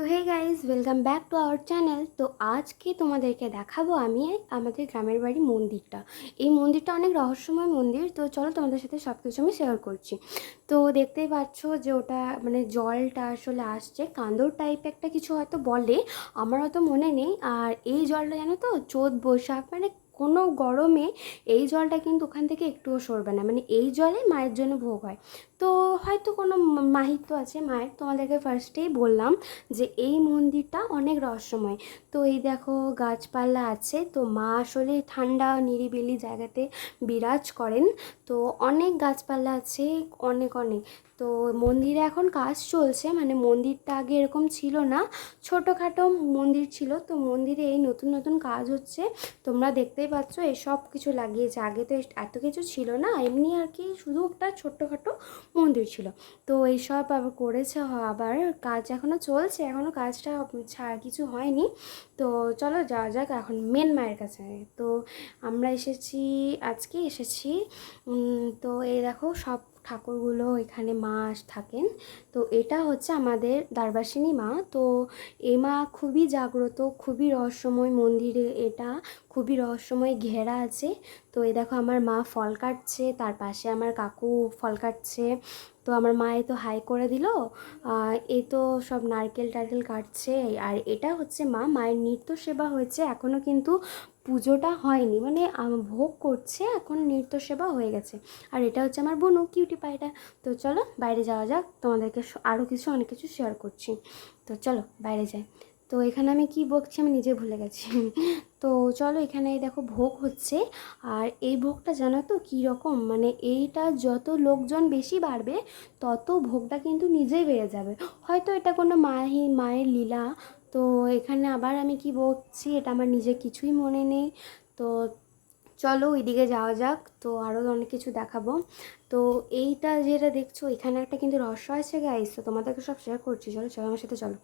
তো hey guys, welcome back to our channel. তো আজকে তোমাদেরকে দেখাবো আমি আমাদের গ্রামের বাড়ি মন্দিরটা। এই মন্দিরটা অনেক রহস্যময় মন্দির। তো চলো তোমাদের সাথে সব কিছু আমি শেয়ার করছি। তো দেখতেই পাচ্ছ যে ওটা মানে জলটা আসলে আসছে কান্দর টাইপ একটা কিছু হয়তো বলে, আমার হয়তো মনে নেই। আর এই জলটা জানো তো চোত বৈশাখ মানে কোনো গরমে এই জলটা কিন্তু ওখান থেকে একটুও সরবে না, মানে এই জলে মায়ের জন্য ভোগ হয়। তো হয়তো কোনো মাহিত্য আছে মায়ের। তোমাদেরকে ফার্স্টেই বললাম যে এই মন্দিরটা অনেক রহস্যময়। তো এই দেখো গাছপালা আছে, তো মা আসলে ঠান্ডা নিরিবিলি জায়গাতে বিরাজ করেন। তো অনেক গাছপালা আছে, অনেক অনেক। তো মন্দিরে এখন কাজ চলছে, মানে মন্দিরটা আগে এরকম ছিল না, ছোটোখাটো মন্দির ছিল। তো মন্দিরে এই নতুন নতুন কাজ হচ্ছে, তোমরা দেখতেই পাচ্ছ এসব কিছু লাগিয়েছে। আগে তো এত কিছু ছিল না, এমনি আর কি শুধু একটা ছোট্টখাটো মন্দির ছিল। তো এইসব আবার করেছে, আবার কাজ এখনও চলছে, এখনও কাজটা ছাড়া কিছু হয়নি। তো চলো যাওয়া যাক এখন মেন মায়ের কাছে। তো আমরা এসেছি, আজকে এসেছি। তো এই দেখো সব ঠাকুরগুলো এখানে মা থাকেন। তো এটা হচ্ছে আমাদের দ্বারবাসিনী মা। তো এই মা খুবই জাগ্রত, খুবই রহস্যময় মন্দিরে, এটা খুবই রহস্যময় ঘেরা আছে। তো এই দেখো আমার মা ফল কাটছে, তার পাশে আমার কাকু ফল কাটছে। তো আমার মা এই তো হাই করে দিল। এই তো সব নারকেল টারকেল কাটছে। আর এটা হচ্ছে মায়ের নিত্য সেবা হয়েছে, এখনও কিন্তু পুজোটা হয়নি, মানে ভোগ করছে, এখন নিত্য সেবা হয়ে গেছে। আর এটা হচ্ছে আমার বোনু কিউটি পায়রা। তো চলো বাইরে যাওয়া যাক, তোমাদেরকে আরও কিছু অনেক কিছু শেয়ার করছি। তো চলো বাইরে যাই। তো এখানে আমি কি বকছি আমি নিজে ভুলে গেছি। তো চলো এখানে দেখো ভোগ হচ্ছে। আর এই ভোগটা জানো তো কী রকম, মানে এইটা যত লোকজন বেশি বাড়বে তত ভোগটা কিন্তু নিজেই বেড়ে যাবে। হয়তো এটা কোনো মায়ের লীলা। তো এখানে আবার আমি কি বলছি এটা আমার নিজে কিছুই মনে নেই। তো চলো ওইদিকে যাওয়া যাক, তো আরও অনেক কিছু দেখাবো। তো এইটা যেটা দেখছো এখানে একটা কিন্তু রহস্য আছে গাইস, তো তোমাদেরকে সব শেয়ার করছি, চলো চলো আমার সাথে চলো।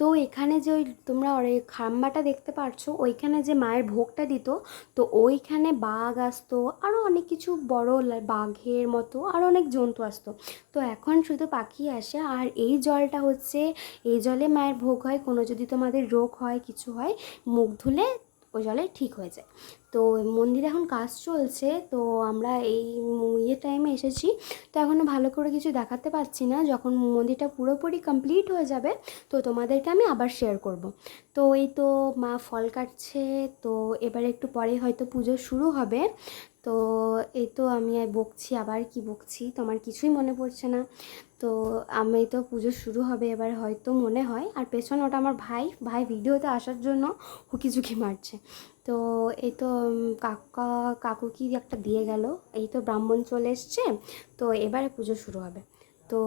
তো এখানে যে ওই তোমরা ওই খাম্বাটা দেখতে পারছো, ওইখানে যে মায়ের ভোগটা দিত, তো ওইখানে বাঘ আসতো, আরও অনেক কিছু বড় বাঘের মতো আরও অনেক জন্তু আসতো। তো এখন শুধু পাখি আসে। আর এই জলটা হচ্ছে, এই জলে মায়ের ভোগ হয়, কোনো যদি তোমাদের রোগ হয় কিছু হয় মুখ ধুলে ওই জলে ঠিক হয়ে যায়। তো মন্দিরে এখন কাজ চলছে, তো আমরা এই টাইমে এসেছি। তো এখনও ভালো করে কিছু দেখাতে পারছি না, যখন মন্দিরটা পুরোপুরি কমপ্লিট হয়ে যাবে তো তোমাদেরকে আমি আবার শেয়ার করব। তো এই তো মা ফল কাটছে। তো এবার একটু পরে হয়তো পুজো শুরু হবে। তো এই তো আমি আর বকছি, আবার কি বকছি তোমার কিছুই মনে পড়ছে না। তো আমি তো পুজো শুরু হবে এবার হয়তো মনে হয়। আর পেছনে ওটা আমার ভাই ভাই ভিডিওতে আসার জন্য হুকিঝুঁকি মারছে। তো এই তো কাকু কি একটা দিয়ে গেল। এই তো ব্রাহ্মণ চলে এসছে। তো এবারে পুজো শুরু হবে। তো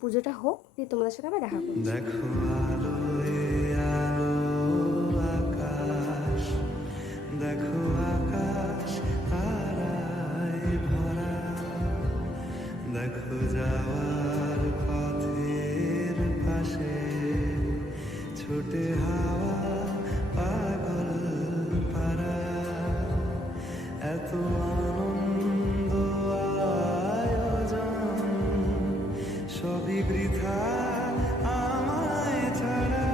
পুজোটা হোক, দিয়ে তোমাদের সাথে আবার দেখা করছি। দেখো আলোয় আলো আকাশ, দেখো আকাশ তারায় ভরা, দেখো যাওয়ার পথের পাশে ছোটে হাওয়া পাগল পারা, এত আনন্দ আয়োজন সবই বৃথা আমায় ছাড়া।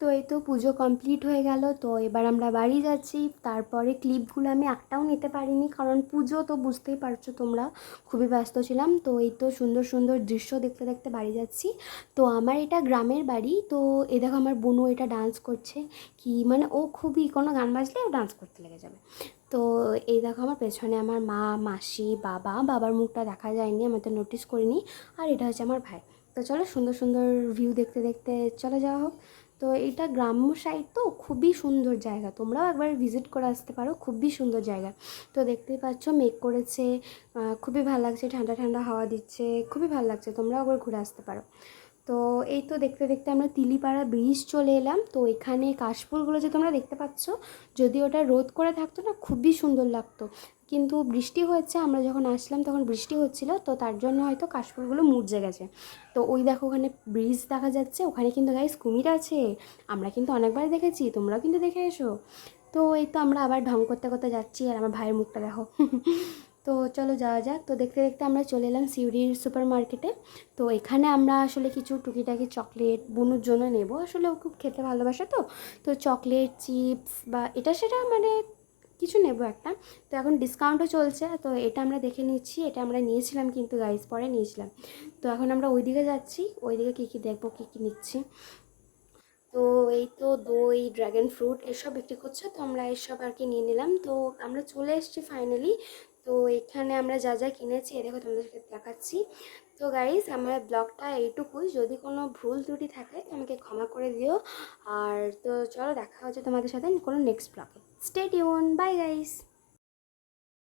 তো এই তো পুজো কমপ্লিট হয়ে গেল। তো এবার আমরা বাড়ি যাচ্ছি। তারপরে ক্লিপগুলো আমি একটাও নিতে পারিনি, কারণ পুজো তো বুঝতেই পারছো তোমরা, খুবই ব্যস্ত ছিলাম। তো এই তো সুন্দর সুন্দর দৃশ্য দেখতে দেখতে বাড়ি যাচ্ছি। তো আমার এটা গ্রামের বাড়ি। তো এই দেখো আমার বোনও এটা ডান্স করছে, কি মানে ও খুবই কোনো গান বাজলে ও ডান্স করতে লেগে যাবে। তো এই দেখো আমার পেছনে আমার মা, মাসি, বাবার মুখটা দেখা যায়নি, আমি তো নোটিস করিনি। আর এটা হচ্ছে আমার ভাই। তো চলো সুন্দর সুন্দর ভিউ দেখতে দেখতে চলে যাওয়া হোক। তো এটা গ্রাম্য সাইড, তো খুবই সুন্দর জায়গা, তোমরাও একবার ভিজিট করে আসতে পারো, খুবই সুন্দর জায়গা। তো দেখতেই পাচ্ছ মেঘ করেছে, খুবই ভালো লাগছে, ঠান্ডা ঠান্ডা হাওয়া দিচ্ছে, খুবই ভালো লাগছে, তোমরাও একবার ঘুরে আসতে পারো। তো এই তো দেখতে দেখতে আমরা তিলিপাড়া ব্রিজ চলে এলাম। তো এখানে কাশফুলগুলো যে তোমরা দেখতে পাচ্ছ, যদি ওটা রোদ করে থাকতো না খুবই সুন্দর লাগতো, কিন্তু বৃষ্টি হয়েছে, আমরা যখন আসলাম তখন বৃষ্টি হচ্ছিল, তো তার জন্য হয়তো কাশফুলগুলো মুরঝে গেছে। তো ওই দেখো ওখানে ব্রিজ দেখা যাচ্ছে, ওখানে কিন্তু গাইস কুমির আছে, আমরা কিন্তু অনেকবার দেখেছি, তোমরাও কিন্তু দেখে এসো। তো এই তো আমরা আবার ঢং করতে করতে যাচ্ছি। আর আমার ভাইয়ের মুখটা দেখো। তো চলো যাওয়া যাক। তো দেখতে দেখতে আমরা চলে এলাম সিউড়ির সুপার মার্কেটে। তো এখানে আমরা আসলে কিছু টুকিটাকি চকলেট বুনুর জন্য নেব, আসলে ও খুব খেতে ভালোবাসে। তো তো চকলেট চিপস বা এটা সেটা মানে কিছু নেব একটা। তো এখন ডিসকাউন্টও চলছে, তো এটা আমরা দেখে নিচ্ছি। এটা আমরা নিয়েছিলাম কিন্তু গাইস, পরে নিয়েছিলাম। তো এখন আমরা ওইদিকে যাচ্ছি, ওইদিকে কী কী দেখবো, কী কী নিচ্ছি। তো এই তো দই ড্র্যাগন ফ্রুট এসব বিক্রি করছে, তো আমরা এসব আর কি নিয়ে নিলাম। তো আমরা চলে এসেছি ফাইনালি। তো এখানে আমরা যা যা কিনেছি এ দেখো তোমাদেরকে দেখাচ্ছি। তো গাইস আমার ব্লগটা এইটুকুই, যদি কোনো ভুল ত্রুটি থাকে তো আমাকে ক্ষমা করে দিও। আর তো চলো দেখা হচ্ছে তোমাদের সাথে কোনো নেক্সট ব্লগে। Stay tune, bye guys.